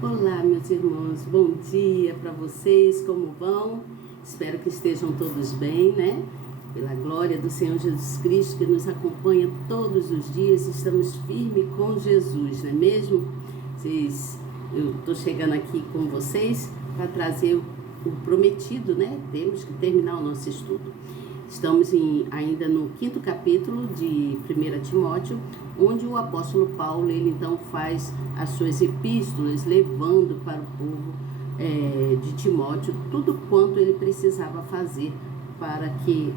Olá, meus irmãos, bom dia para vocês, como vão? Espero que estejam todos bem, né? Pela glória do Senhor Jesus Cristo, que nos acompanha todos os dias, estamos firmes com Jesus, não é mesmo? Eu estou chegando aqui com vocês para trazer o prometido, né? Temos que terminar o nosso estudo. Estamos ainda no 5º capítulo de 1 Timóteo, onde o apóstolo Paulo, ele então faz as suas epístolas, levando para o povo de Timóteo tudo quanto ele precisava fazer para que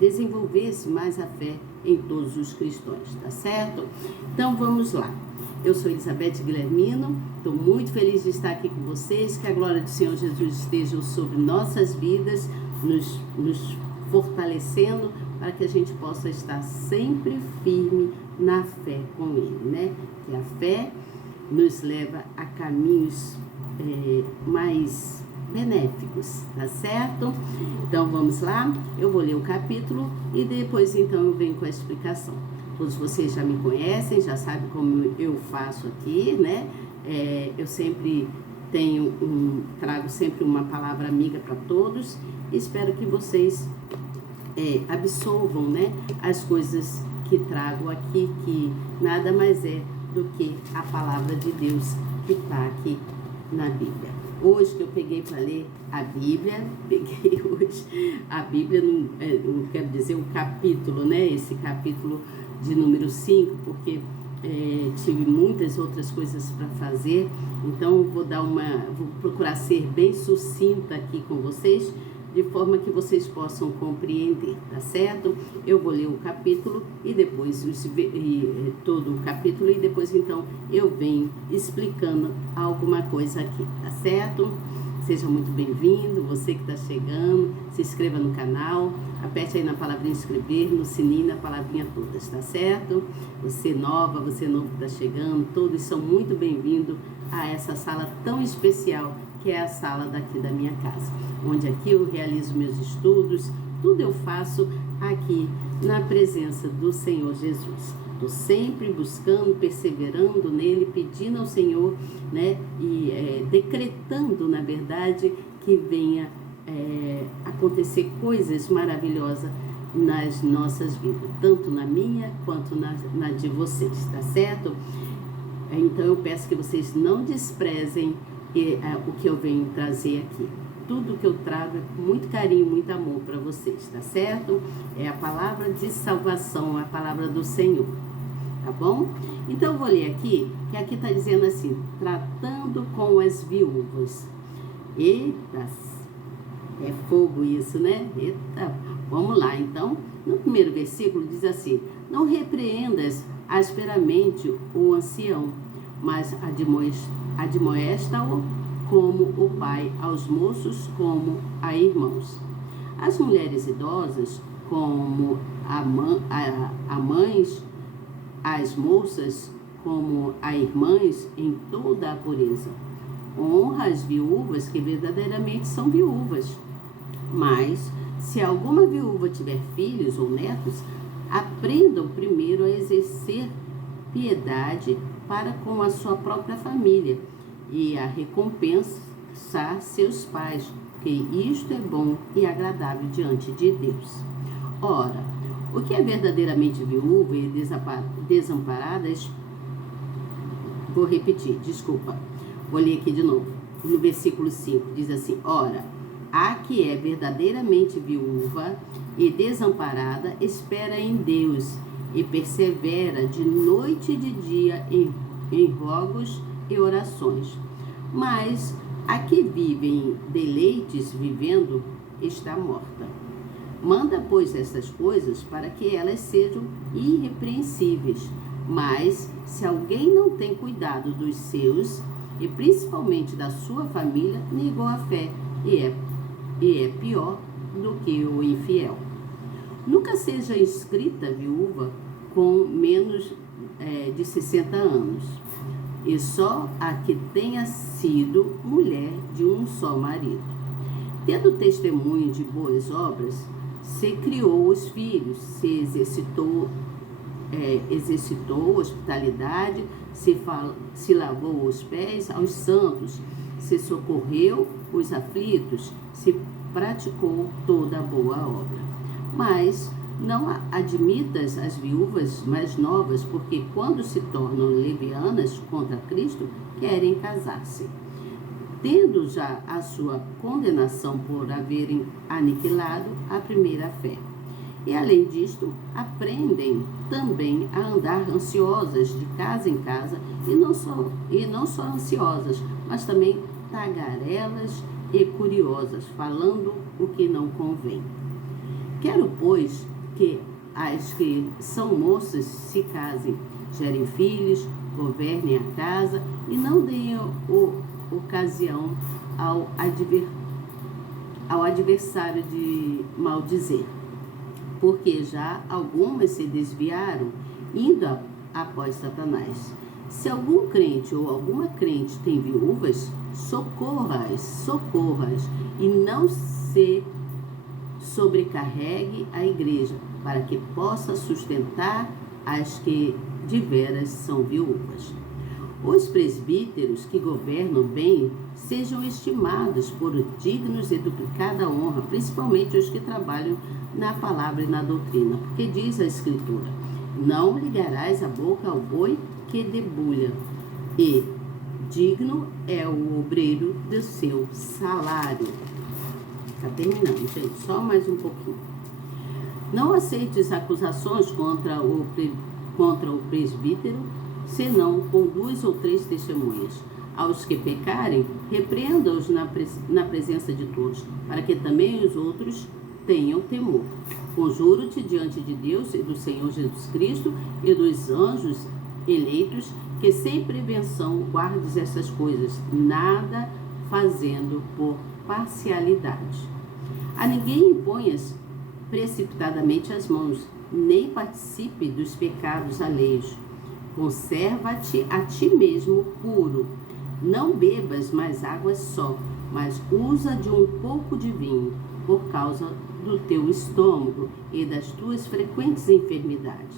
desenvolvesse mais a fé em todos os cristãos, tá certo? Então vamos lá. Eu sou Elizabeth Guilhermino, estou muito feliz de estar aqui com vocês, que a glória do Senhor Jesus esteja sobre nossas vidas, nos fortalecendo para que a gente possa estar sempre firme na fé com Ele, né? Que a fé nos leva a caminhos mais benéficos, tá certo? Então vamos lá, eu vou ler o capítulo e depois então eu venho com a explicação. Todos vocês já me conhecem, já sabem como eu faço aqui, né? Eu sempre trago sempre uma palavra amiga para todos. Espero que vocês absorvam, né, as coisas que trago aqui, que nada mais é do que a palavra de Deus que está aqui na Bíblia. Hoje que eu peguei para ler a Bíblia, não quero dizer o capítulo, né, esse capítulo de número 5, porque tive muitas outras coisas para fazer, então vou procurar ser bem sucinta aqui com vocês, de forma que vocês possam compreender, tá certo? Eu vou ler o capítulo e depois todo o capítulo e depois então eu venho explicando alguma coisa aqui, tá certo? Seja muito bem-vindo, você que está chegando, se inscreva no canal, aperte aí na palavrinha inscrever, no sininho, na palavrinha todas, tá certo? Você novo que está chegando, todos são muito bem-vindos a essa sala tão especial que é a sala daqui da minha casa, onde aqui eu realizo meus estudos, tudo eu faço aqui na presença do Senhor Jesus. Estou sempre buscando, perseverando nele, pedindo ao Senhor, né, e decretando, na verdade, que venha acontecer coisas maravilhosas nas nossas vidas, tanto na minha quanto na de vocês, tá certo? Então eu peço que vocês não desprezem o que eu venho trazer aqui. Tudo que eu trago é com muito carinho, muito amor para vocês, tá certo? É a palavra de salvação, a palavra do Senhor, tá bom? Então eu vou ler aqui, que aqui tá dizendo assim, tratando com as viúvas. Eita, é fogo isso, né? Eita, vamos lá então. No primeiro versículo diz assim, não repreendas asperamente o ancião, mas admoesta-o como o pai aos moços, como a irmãos. As mulheres idosas, como a mães, as moças, como a irmãs, em toda a pureza. Honra as viúvas que verdadeiramente são viúvas. Mas, se alguma viúva tiver filhos ou netos, aprendam primeiro a exercer piedade para com a sua própria família e a recompensar seus pais, porque isto é bom e agradável diante de Deus. Ora, o que é verdadeiramente viúva e desamparada, vou repetir, desculpa, vou ler aqui de novo, no versículo 5, diz assim, ora, a que é verdadeiramente viúva e desamparada, espera em Deus e persevera de noite e de dia em rogos e orações. Mas a que vive em deleites vivendo está morta. Manda, pois, essas coisas para que elas sejam irrepreensíveis. Mas, se alguém não tem cuidado dos seus, e principalmente da sua família, negou a fé e é pior do que o infiel. Nunca seja inscrita viúva com menos de 60 anos, e só a que tenha sido mulher de um só marido. Tendo testemunho de boas obras, se criou os filhos, se exercitou hospitalidade, se lavou os pés aos santos, se socorreu os aflitos, se praticou toda a boa obra. Mas não admitas as viúvas mais novas, porque quando se tornam levianas contra Cristo, querem casar-se, tendo já a sua condenação por haverem aniquilado a primeira fé. E além disto, aprendem também a andar ansiosas de casa em casa, e não só ansiosas, mas também tagarelas e curiosas, falando o que não convém. Quero, pois, que as que são moças se casem, gerem filhos, governem a casa e não deem ocasião ao adversário de maldizer, porque já algumas se desviaram, indo após Satanás. Se algum crente ou alguma crente tem viúvas, socorra-as, e não se sobrecarregue a igreja, para que possa sustentar as que de veras são viúvas. Os presbíteros que governam bem sejam estimados por dignos de duplicada honra, principalmente os que trabalham na palavra e na doutrina, porque diz a Escritura: não ligarás a boca ao boi que debulha, e digno é o obreiro do seu salário. Está terminando, gente, só mais um pouquinho. Não aceites acusações contra o presbítero, senão com 2 ou 3 testemunhas. Aos que pecarem, repreenda-os na presença de todos, para que também os outros tenham temor. Conjuro-te diante de Deus e do Senhor Jesus Cristo e dos anjos eleitos, que sem prevenção guardes essas coisas, nada fazendo por parcialidade. A ninguém imponhas precipitadamente as mãos, nem participe dos pecados alheios. Conserva-te a ti mesmo puro. Não bebas mais água só, mas usa de um pouco de vinho, por causa do teu estômago e das tuas frequentes enfermidades.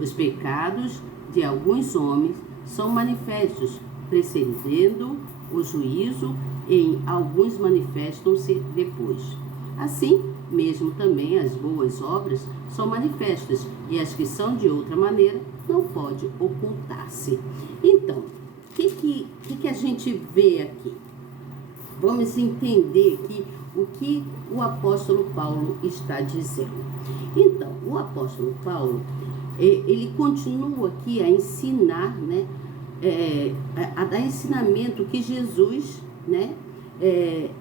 Os pecados de alguns homens são manifestos, precedendo o juízo, e em alguns manifestam-se depois. Assim, mesmo também as boas obras são manifestas, e as que são de outra maneira não pode ocultar-se. Então, o que a gente vê aqui? Vamos entender aqui o que o apóstolo Paulo está dizendo. Então, o apóstolo Paulo, ele continua aqui a ensinar, né, a dar ensinamento que Jesus, né,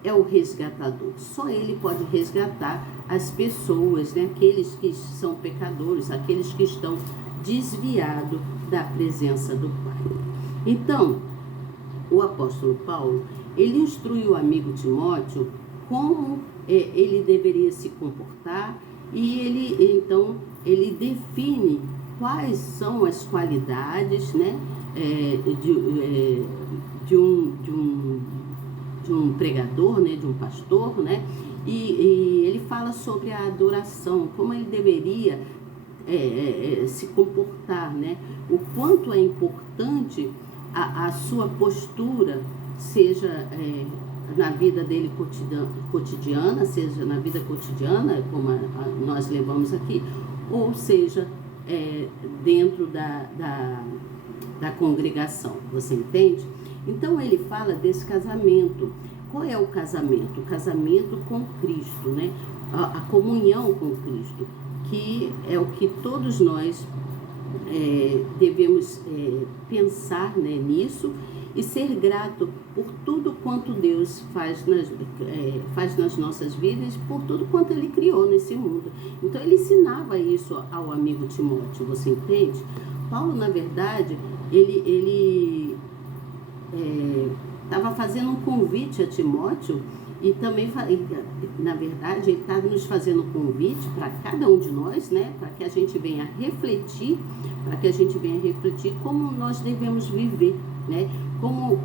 é o resgatador. Só ele pode resgatar as pessoas, né, aqueles que são pecadores, aqueles que estão desviados da presença do Pai. Então, o apóstolo Paulo, ele instrui o amigo Timóteo como ele deveria se comportar, e ele define quais são as qualidades, né, de um pregador, né, de um pastor, né, e ele fala sobre a adoração, como ele deveria se comportar, né, o quanto é importante a sua postura, seja na vida dele cotidiana, seja na vida cotidiana, como nós levamos aqui, ou seja, dentro da congregação, você entende? Então ele fala desse casamento. Qual é o casamento? O casamento com Cristo, né? A comunhão com Cristo, que é o que todos nós devemos pensar, né, nisso, e ser grato por tudo quanto Deus faz nas nossas vidas, por tudo quanto Ele criou nesse mundo. Então ele ensinava isso ao amigo Timóteo, você entende? Paulo, na verdade, ele estava fazendo um convite a Timóteo, e também, na verdade, ele está nos fazendo um convite para cada um de nós, né, para que a gente venha refletir, como nós devemos viver, né, como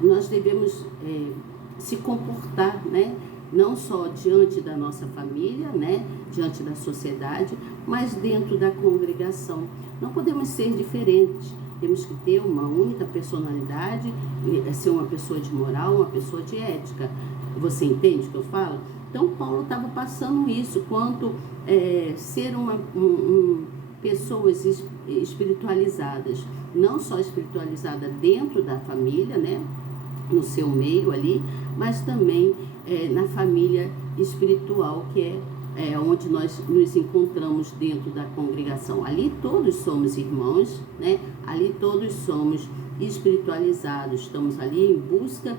nós devemos se comportar, né, não só diante da nossa família, né, diante da sociedade, mas dentro da congregação. Não podemos ser diferentes, temos que ter uma única personalidade, ser uma pessoa de moral, uma pessoa de ética. Você entende o que eu falo? Então, Paulo estava passando isso, quanto ser pessoas espiritualizadas, não só espiritualizada dentro da família, né, no seu meio ali, mas também na família espiritual, que é onde nós nos encontramos dentro da congregação. Ali todos somos irmãos, né? Ali todos somos espiritualizados, estamos ali em busca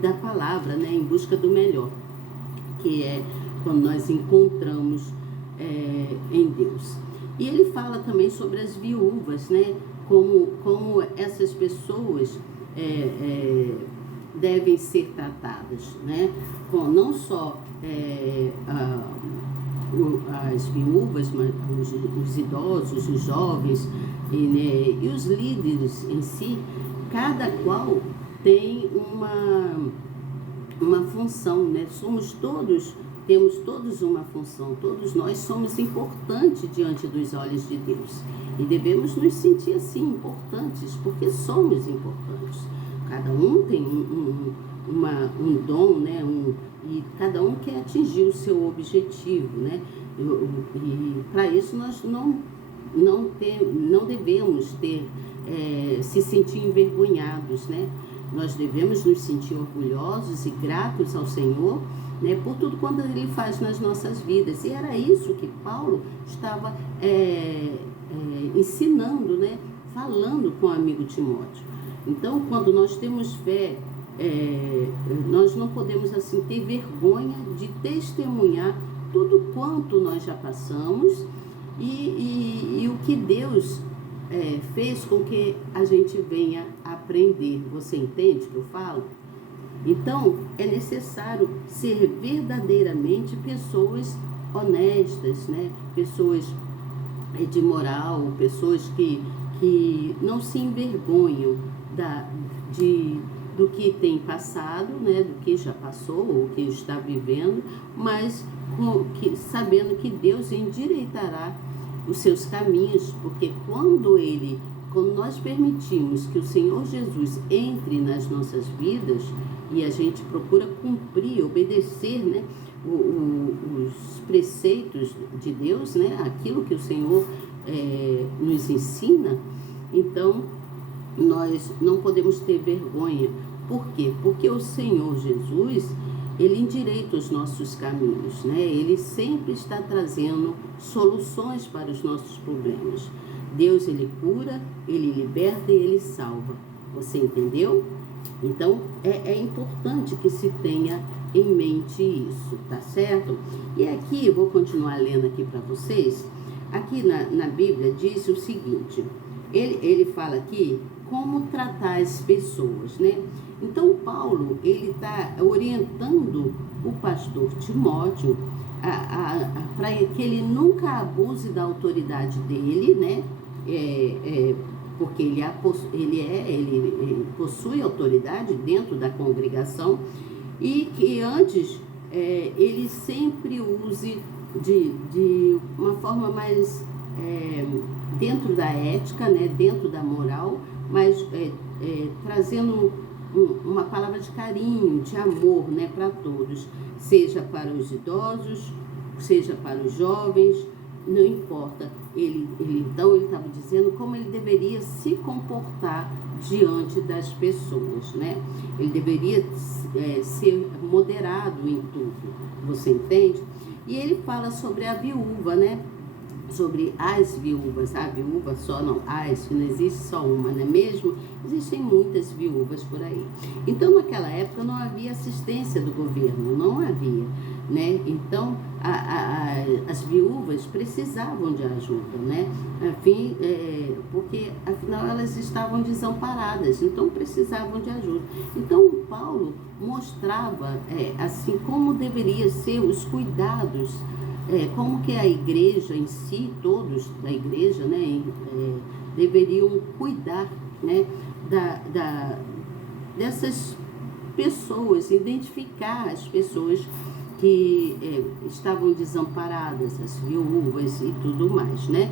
da palavra, né? Em busca do melhor, que é quando nós encontramos em Deus. E ele fala também sobre as viúvas, né? Como essas pessoas devem ser tratadas, né? Com não só as viúvas, mas os idosos, os jovens e os líderes em si, cada qual tem uma função, né? Temos todos uma função, todos nós somos importantes diante dos olhos de Deus e devemos nos sentir assim, importantes, porque somos importantes. Cada um tem um dom, né? E cada um quer atingir o seu objetivo, né? E para isso nós não devemos se sentir envergonhados, né? Nós devemos nos sentir orgulhosos e gratos ao Senhor, né, por tudo quanto Ele faz nas nossas vidas. E era isso que Paulo estava ensinando, né, falando com o amigo Timóteo. Então, quando nós temos fé, nós não podemos assim ter vergonha de testemunhar tudo quanto nós já passamos e o que Deus fez com que a gente venha aprender. Você entende o que eu falo? Então, é necessário ser verdadeiramente pessoas honestas, né? Pessoas de moral, pessoas que não se envergonham do que tem passado, né? Do que já passou ou que está vivendo, mas sabendo que Deus endireitará os seus caminhos, porque quando nós permitimos que o Senhor Jesus entre nas nossas vidas e a gente procura cumprir, obedecer, né, os preceitos de Deus, né, aquilo que o Senhor nos ensina, então nós não podemos ter vergonha. Por quê? Porque o Senhor Jesus, Ele endireita os nossos caminhos, né? Ele sempre está trazendo soluções para os nossos problemas. Deus, Ele cura, Ele liberta e Ele salva. Você entendeu? Então, é importante que se tenha em mente isso, tá certo? E aqui, eu vou continuar lendo aqui para vocês. Aqui na Bíblia diz o seguinte, ele fala aqui como tratar as pessoas, né? Então, Paulo, ele está orientando o pastor Timóteo para que ele nunca abuse da autoridade dele, né? Porque ele possui autoridade dentro da congregação e que antes ele sempre use de uma forma mais dentro da ética, né? Dentro da moral, mas trazendo uma palavra de carinho, de amor, né, para todos, seja para os idosos, seja para os jovens, não importa. Então ele estava dizendo como ele deveria se comportar diante das pessoas, né? Ele deveria ser moderado em tudo, você entende? E ele fala sobre a viúva, né? Sobre as viúvas, a viúva só não, não existe só uma, não é mesmo? Existem muitas viúvas por aí. Então, naquela época não havia assistência do governo, não havia, né? Então, as viúvas precisavam de ajuda, né? Porque, afinal, elas estavam desamparadas, então precisavam de ajuda. Então, Paulo mostrava, assim, como deveria ser os cuidados, como que a igreja em si, todos da igreja, né, deveriam cuidar, né, dessas pessoas, identificar as pessoas que estavam desamparadas, as viúvas e tudo mais, né?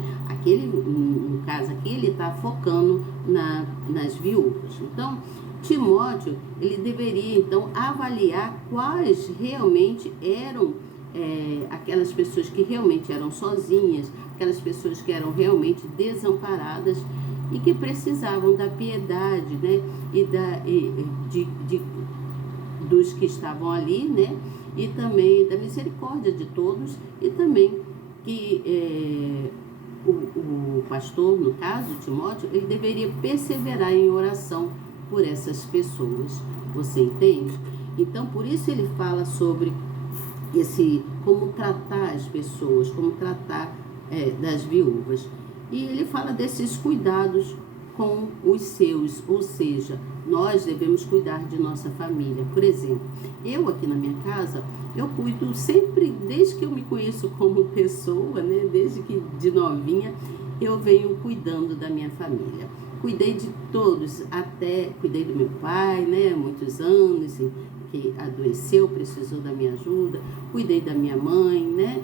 No caso aqui, ele está focando nas viúvas. Então, Timóteo, ele deveria, então, avaliar quais realmente eram aquelas pessoas que realmente eram sozinhas, aquelas pessoas que eram realmente desamparadas e que precisavam da piedade, né? Dos que estavam ali, né? E também da misericórdia de todos, e também que o pastor, no caso, Timóteo, ele deveria perseverar em oração por essas pessoas. Você entende? Então, por isso ele fala sobre como tratar as pessoas, como tratar das viúvas. E ele fala desses cuidados com os seus, ou seja, nós devemos cuidar de nossa família. Por exemplo, eu aqui na minha casa, eu cuido sempre, desde que eu me conheço como pessoa, né, desde que de novinha, eu venho cuidando da minha família. Cuidei de todos, até cuidei do meu pai, né, há muitos anos, que adoeceu, precisou da minha ajuda, cuidei da minha mãe, né,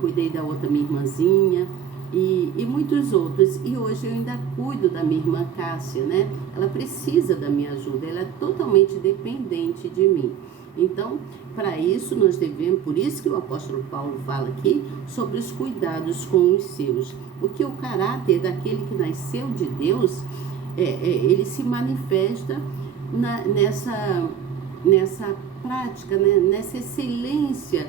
cuidei da outra minha irmãzinha, e muitos outros. E hoje eu ainda cuido da minha irmã Cássia, né? Ela precisa da minha ajuda, ela é totalmente dependente de mim. Então, para isso nós devemos, por isso que o apóstolo Paulo fala aqui sobre os cuidados com os seus. Porque o caráter daquele que nasceu de Deus, ele se manifesta nessa prática, né? Nessa excelência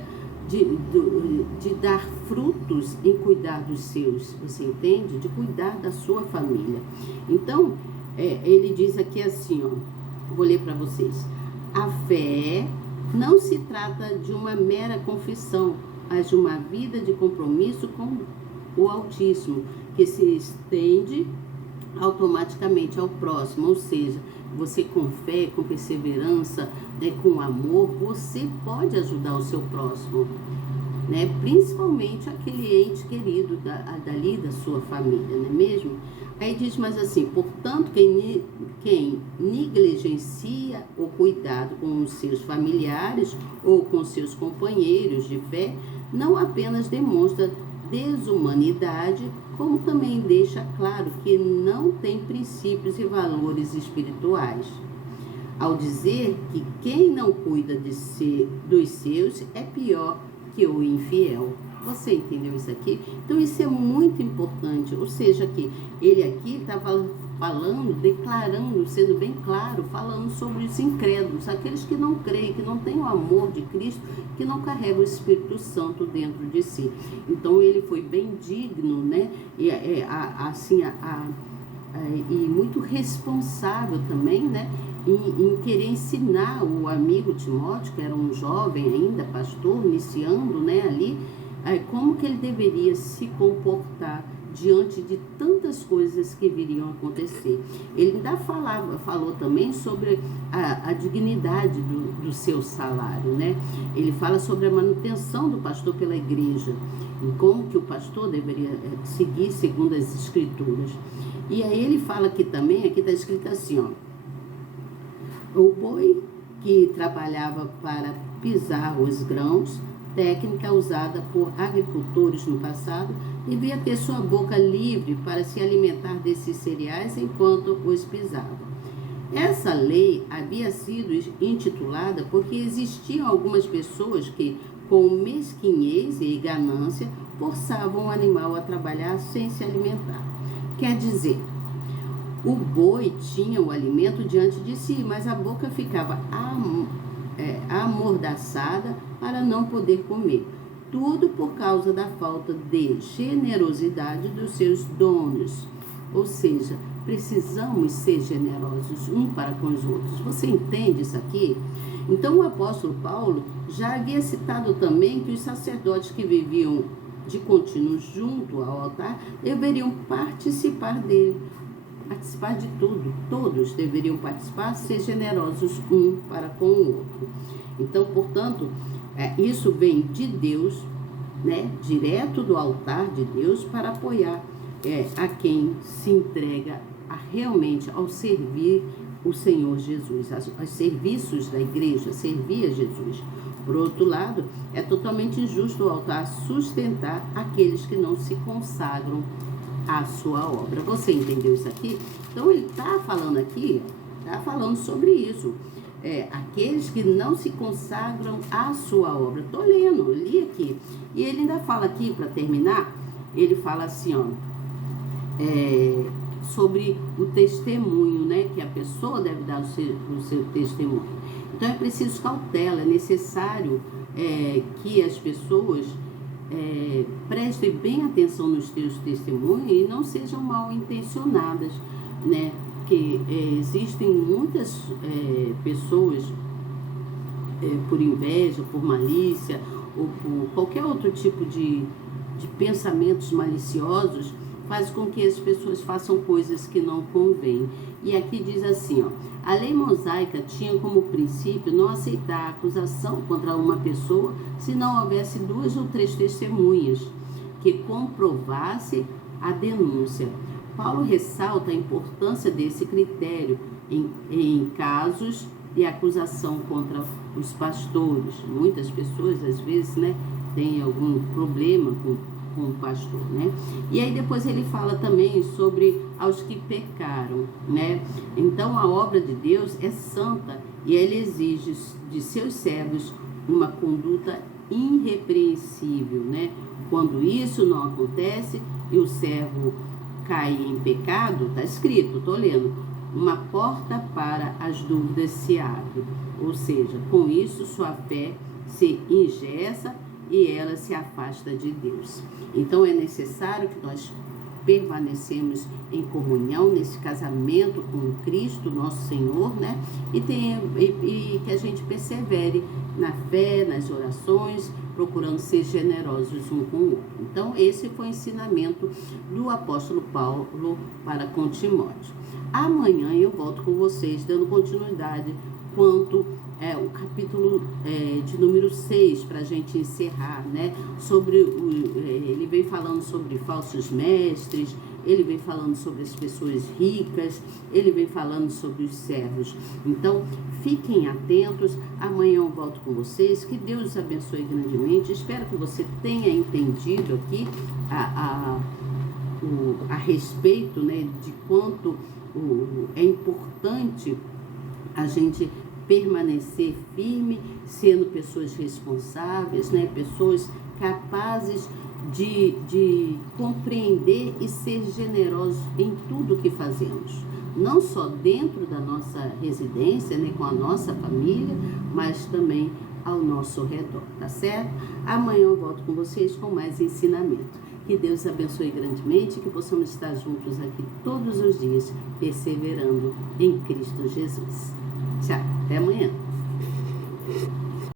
de dar frutos em cuidar dos seus, você entende? De cuidar da sua família. Então, ele diz aqui assim, ó, vou ler para vocês. A fé não se trata de uma mera confissão, mas de uma vida de compromisso com o Altíssimo, que se estende automaticamente ao próximo, ou seja, você com fé, com perseverança, né, com amor, você pode ajudar o seu próximo, né, principalmente aquele ente querido dali da sua família, não é mesmo? Aí diz mais assim, portanto, quem negligencia o cuidado com os seus familiares ou com seus companheiros de fé, não apenas demonstra desumanidade, como também deixa claro que não tem princípios e valores espirituais. Ao dizer que quem não cuida dos seus é pior que o infiel. Você entendeu isso aqui? Então isso é muito importante, ou seja, que ele aqui estava falando, declarando, sendo bem claro, falando sobre os incrédulos, aqueles que não creem, que não têm o amor de Cristo, que não carregam o Espírito Santo dentro de si. Então ele foi bem digno, né? E muito responsável também, né? Em querer ensinar o amigo Timóteo, que era um jovem ainda, pastor, iniciando, né, ali, como que ele deveria se comportar diante de tantas coisas que viriam acontecer. Ele ainda falou também sobre a dignidade do seu salário, né? Ele fala sobre a manutenção do pastor pela igreja, e como que o pastor deveria seguir segundo as escrituras. E aí ele fala aqui também, aqui está escrito assim, ó, o boi que trabalhava para pisar os grãos, técnica usada por agricultores no passado, devia ter sua boca livre para se alimentar desses cereais enquanto os pisava. Essa lei havia sido intitulada porque existiam algumas pessoas que, com mesquinhez e ganância, forçavam o animal a trabalhar sem se alimentar. Quer dizer, o boi tinha o alimento diante de si, mas a boca ficava amordaçada para não poder comer. Tudo por causa da falta de generosidade dos seus donos. Ou seja, precisamos ser generosos um para com os outros. Você entende isso aqui? Então o apóstolo Paulo já havia citado também que os sacerdotes que viviam de contínuo junto ao altar deveriam participar dele. Participar de tudo, todos deveriam participar, ser generosos um para com o outro. Então, portanto, isso vem de Deus, né, direto do altar de Deus, para apoiar a quem se entrega realmente ao servir o Senhor Jesus, os serviços da igreja, servir a Jesus. Por outro lado, é totalmente injusto o altar sustentar aqueles que não se consagram à sua obra. Você entendeu isso aqui? Então ele está falando aqui, está falando sobre isso. Aqueles que não se consagram à sua obra. Estou lendo, li aqui. E ele ainda fala aqui, para terminar, ele fala assim, ó, sobre o testemunho, né? Que a pessoa deve dar o seu testemunho. Então é preciso cautela, é necessário que as pessoas prestem bem atenção nos teus testemunhos e não sejam mal intencionadas, né? Que existem muitas pessoas por inveja, por malícia ou por qualquer outro tipo de pensamentos maliciosos, faz com que as pessoas façam coisas que não convêm. E aqui diz assim, ó, a lei mosaica tinha como princípio não aceitar a acusação contra uma pessoa se não houvesse 2 ou 3 testemunhas que comprovasse a denúncia. Paulo ressalta a importância desse critério em casos de acusação contra os pastores. Muitas pessoas, às vezes, né, têm algum problema com o pastor, né? E aí depois ele fala também sobre aos que pecaram, né? Então a obra de Deus é santa e ele exige de seus servos uma conduta irrepreensível, né? Quando isso não acontece e o servo cai em pecado, está escrito, estou lendo, uma porta para as dúvidas se abre. Ou seja, com isso sua fé se engessa e ela se afasta de Deus. Então é necessário que nós permanecemos em comunhão nesse casamento com Cristo, nosso Senhor, né? E que a gente persevere na fé, nas orações, procurando ser generosos um com o outro. Então esse foi o ensinamento do apóstolo Paulo para com Timóteo. Amanhã eu volto com vocês, dando continuidade quanto o capítulo de número 6, para a gente encerrar, né? Ele vem falando sobre falsos mestres, ele vem falando sobre as pessoas ricas, ele vem falando sobre os servos. Então, fiquem atentos, amanhã eu volto com vocês, que Deus os abençoe grandemente. Espero que você tenha entendido aqui a respeito, né, de quanto é importante a gente permanecer firme, sendo pessoas responsáveis, né? Pessoas capazes de compreender e ser generosos em tudo que fazemos. Não só dentro da nossa residência, né, com a nossa família, mas também ao nosso redor, tá certo? Amanhã eu volto com vocês com mais ensinamento. Que Deus abençoe grandemente e que possamos estar juntos aqui todos os dias, perseverando em Cristo Jesus. Tchau, até amanhã.